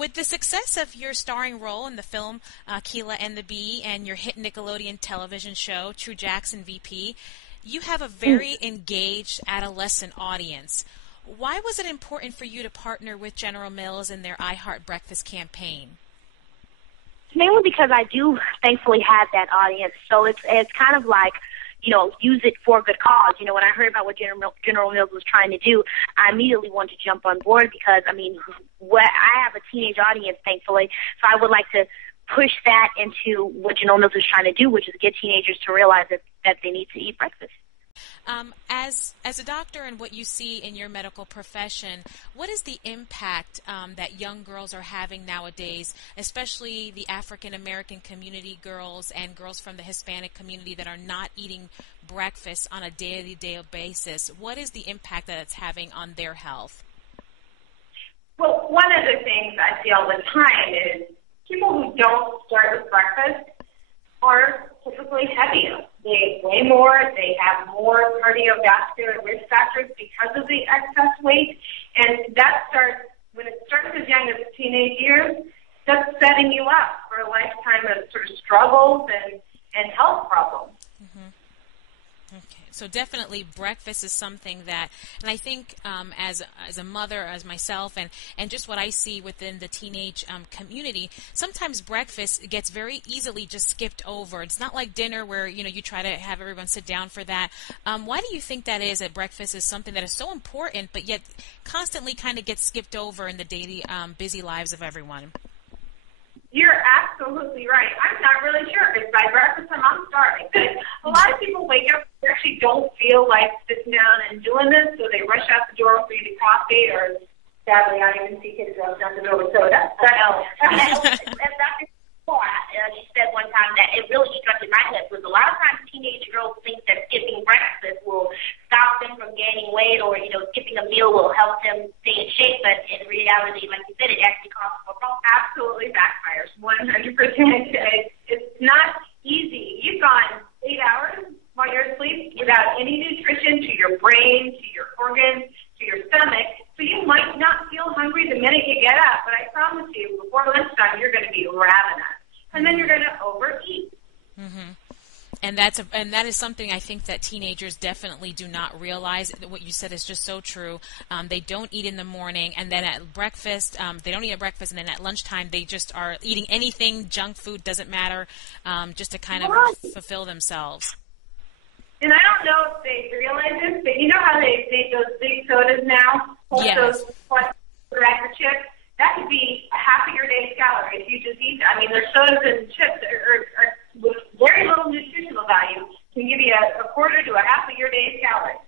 with the success of your starring role in the film Keela and the Bee and your hit Nickelodeon television show True Jackson VP, you have a very engaged adolescent audience. Why was it important for you to partner with General Mills in their I Heart Breakfast campaign? Mainly because I do thankfully have that audience, so it's kind of like, use it for a good cause. When I heard about what General Mills was trying to do, I immediately wanted to jump on board because, I have a teenage audience, thankfully, so I would like to push that into what General Mills is trying to do, which is get teenagers to realize that they need to eat breakfast. As a doctor and what you see in your medical profession, what is the impact that young girls are having nowadays, especially the African American community girls and girls from the Hispanic community that are not eating breakfast on a day-to-day basis? What is the impact that it's having on their health? Well, one of the things I see all the time is people who don't start with breakfast are typically heavier. They weigh more, they have more cardiovascular risk factors because of the excess weight, and that starts, when it starts as young as teenage years, that's setting you up for a lifetime of sort of struggles and health problems. Mm-hmm. Okay, so definitely breakfast is something that, and I think as a mother, as myself, and just what I see within the teenage community, sometimes breakfast gets very easily just skipped over. It's not like dinner where, you try to have everyone sit down for that. Why do you think that is, that breakfast is something that is so important, but yet constantly kind of gets skipped over in the daily busy lives of everyone? You're absolutely right. I'm not really sure because by breakfast time I'm starving. A lot of people wake up and actually don't feel like sitting down and doing this, so they rush out the door for either coffee or, sadly, I even see kids rush out the door with soda. She said one time that it really struck in my head was a lot of times teenage girls think that skipping breakfast will stop them from gaining weight or, skipping a meal will help them stay in shape, but in reality, like you said, it actually causes more problems. Absolutely backfires, 100%. It's not easy. You've gone 8 hours while you're asleep without any nutrition to your brain, to your organs, to your stomach, so you might not feel hungry the minute you get up, but I promise you, before lunchtime, you're going to be ravenous. And then you're going to overeat. Mm-hmm. And that is something I think that teenagers definitely do not realize. What you said is just so true. They don't eat in the morning, and then at breakfast, they don't eat at breakfast, and then at lunchtime they just are eating anything, junk food, doesn't matter, just to kind of fulfill themselves. And I don't know if they realize this, but you know how they make those big sodas now? Yes. Those cracker chips? That could be half of your day's calories. You just eat that. Their sodas and chips are with very little nutritional value can give you a quarter to a half of your day's calories.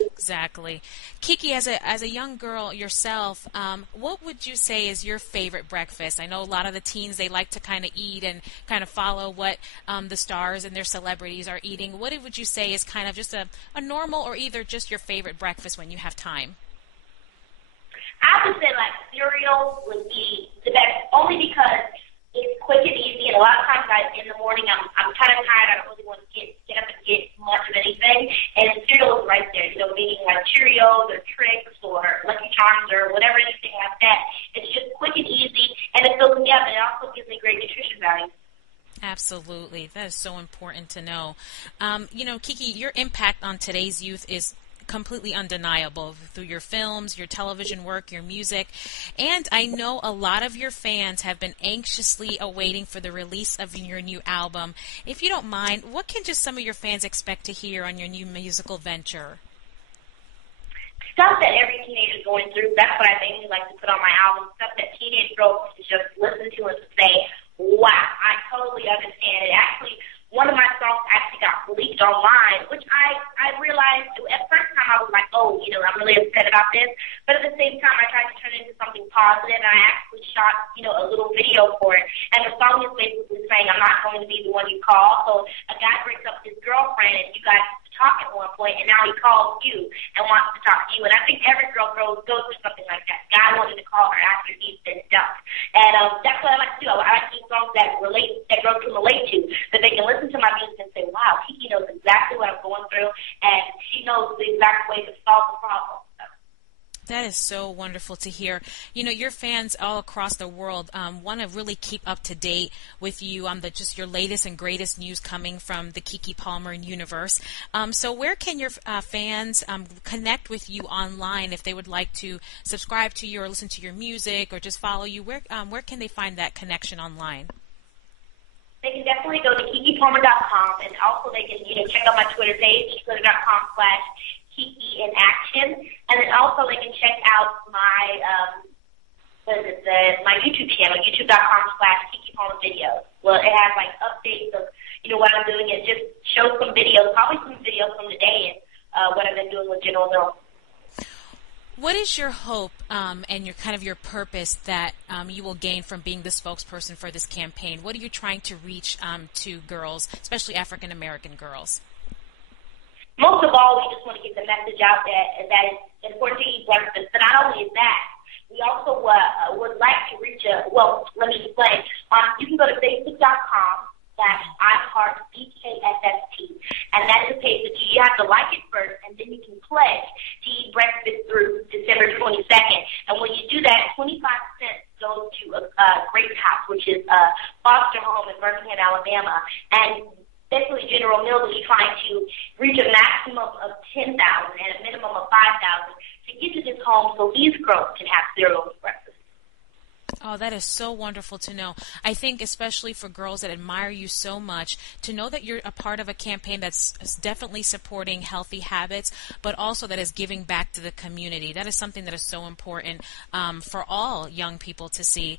Exactly. Keke, as a young girl yourself, what would you say is your favorite breakfast? I know a lot of the teens, they like to kind of eat and kind of follow what the stars and their celebrities are eating. What would you say is kind of just a normal or either just your favorite breakfast when you have time? I would say cereal would be the best, only because it's quick and easy, and a lot of times in the morning I'm kind of tired. I don't really want to get up and get much of anything, and cereal is right there. Meaning like Cheerios or Trix or Lucky Charms or whatever, anything like that. It's just quick and easy, and it fills me up, and it also gives me great nutrition value. Absolutely, that is so important to know. Keke, your impact on today's youth is completely undeniable through your films, your television work, your music, and I know a lot of your fans have been anxiously awaiting for the release of your new album. If you don't mind, what can just some of your fans expect to hear on your new musical venture? Stuff that every teenager is going through. That's what I mainly like to put on my album. Stuff that teenage girls can just listen to and say, wow, I totally understand it. Actually, one of my songs actually got leaked online, which I realized at first time I was like, I'm really upset about this. But at the same time, I tried to turn it into something positive, and I actually shot, a little video for it. And the song is basically saying, I'm not going to be the one you call. So a guy breaks up with his girlfriend, and you guys talk at one point, and now he calls you and wants to talk to you. And I think every girl goes through something like that. Guy wanted to call her after he's been dumped. And that's what I like to do. I like to do songs that girls can relate to, that they can listen to my music and say, wow, Keke knows exactly what I'm going through, and she knows the exact way to solve the problem. That is so wonderful to hear. You know, your fans all across the world want to really keep up to date with you on just your latest and greatest news coming from the Keke Palmer universe. So where can your fans connect with you online if they would like to subscribe to you or listen to your music or just follow you? Where can they find that connection online? They can definitely go to KekePalmer.com, and also they can, check out my Twitter page, twitter.com/Keke in action, and then also they can check out my my YouTube channel, youtube.com/Keke Palmer videos. Well, it has like updates of what I'm doing, and just show some videos, probably some videos from the day and what I've been doing with General Mills. What is your hope and your purpose that you will gain from being the spokesperson for this campaign? What are you trying to reach to girls, especially African American girls? Most of all, we just want to get the message out that it's important to eat breakfast. But not only is that, we also would like to reach let me explain. You can go to facebook.com/iHeartBKSST, and that is a page that you have to like it first, and then you can pledge to eat breakfast through December 22nd. And when you do that, 25% goes to Grace House, which is a foster home in Birmingham, Alabama. And basically, General Mills is trying to reach a maximum of 10,000 and a minimum of 5,000 to get to this home so these girls can have cereal for breakfast. Oh, that is so wonderful to know. I think especially for girls that admire you so much, to know that you're a part of a campaign that's definitely supporting healthy habits, but also that is giving back to the community. That is something that is so important for all young people to see.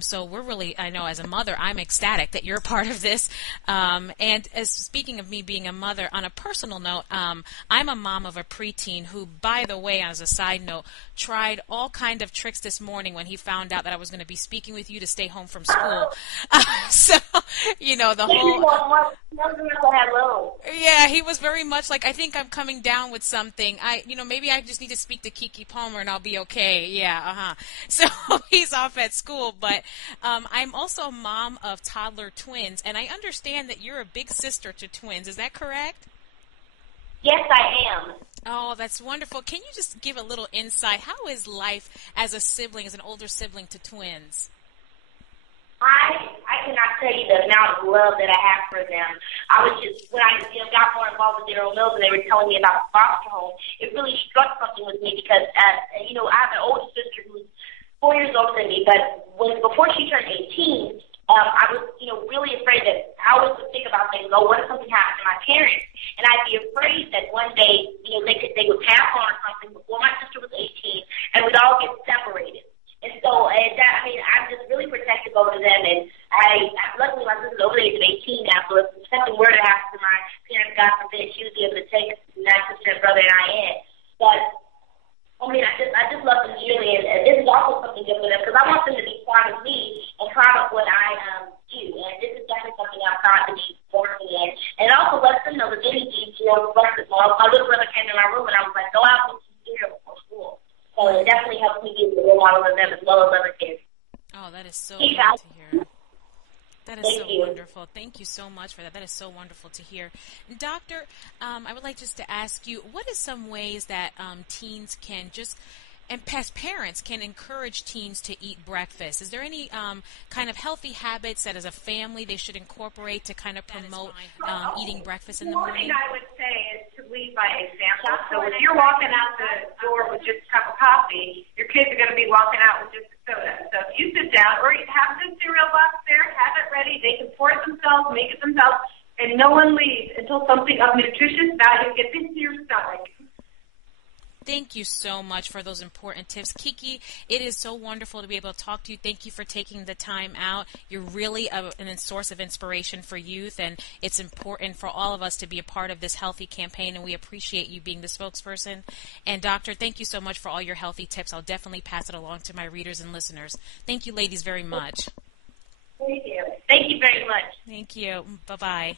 So we're really, I know as a mother, I'm ecstatic that you're a part of this. And as speaking of me being a mother, on a personal note, I'm a mom of a preteen who, by the way, as a side note, tried all kind of tricks this morning when he found out that I was going to be speaking with you to stay home from school. So, the whole... Yeah, he was very much like, I think I'm coming down with something. Maybe I just need to speak to Keke Palmer and I'll be okay. Yeah, So he's off at school, but I'm also a mom of toddler twins, and I understand that you're a big sister to twins. Is that correct? Yes, I am. Oh, that's wonderful. Can you just give a little insight? How is life as a sibling, as an older sibling to twins? I cannot tell you the amount of love that I have for them. I was just, when I got more involved with General Mills and they were telling me about the foster home, it really struck something with me because, I have an older sister who's 4 years older than me, but before she turned 18, I was, really afraid that I always would think about things. Oh, what if something happened to my parents? And I'd be afraid that one day, they would pass on or something before my sister was 18, and we'd all get separated. And so, I'm just really protective over them. And luckily, my sister's over the age of 18 now. So if something were to happen to my parents, God forbid, she would be able to take my sister and brother and I in. But I just love them dearly, and this is also something good for them because I want them to be proud of me and proud of what I do. And this is definitely something I'm proud to be working in. And it also lets them know that they need to breakfast. My little brother came in my room, and I was like, go out and get cereal before school. So it definitely helps me be the role model of them as well as other kids. Oh, that is so good to hear. That is so wonderful. Thank you so much for that. That is so wonderful to hear. Doctor, I would like just to ask you, what are some ways that teens can and past parents can encourage teens to eat breakfast? Is there any kind of healthy habits that as a family they should incorporate to kind of promote eating breakfast in the morning? One thing I would say is to lead by example. So if you're walking out the door with just a cup of coffee, your kids are going to be walking out with just a soda. So if you sit down or you have the cereal box there, have it ready, they can pour it themselves, make it themselves, and no one leaves until something of nutritious value gets into your stomach. Thank you so much for those important tips. Keke, it is so wonderful to be able to talk to you. Thank you for taking the time out. You're really a source of inspiration for youth, and it's important for all of us to be a part of this healthy campaign, and we appreciate you being the spokesperson. And, Doctor, thank you so much for all your healthy tips. I'll definitely pass it along to my readers and listeners. Thank you, ladies, very much. Thank you. Thank you very much. Thank you. Bye-bye.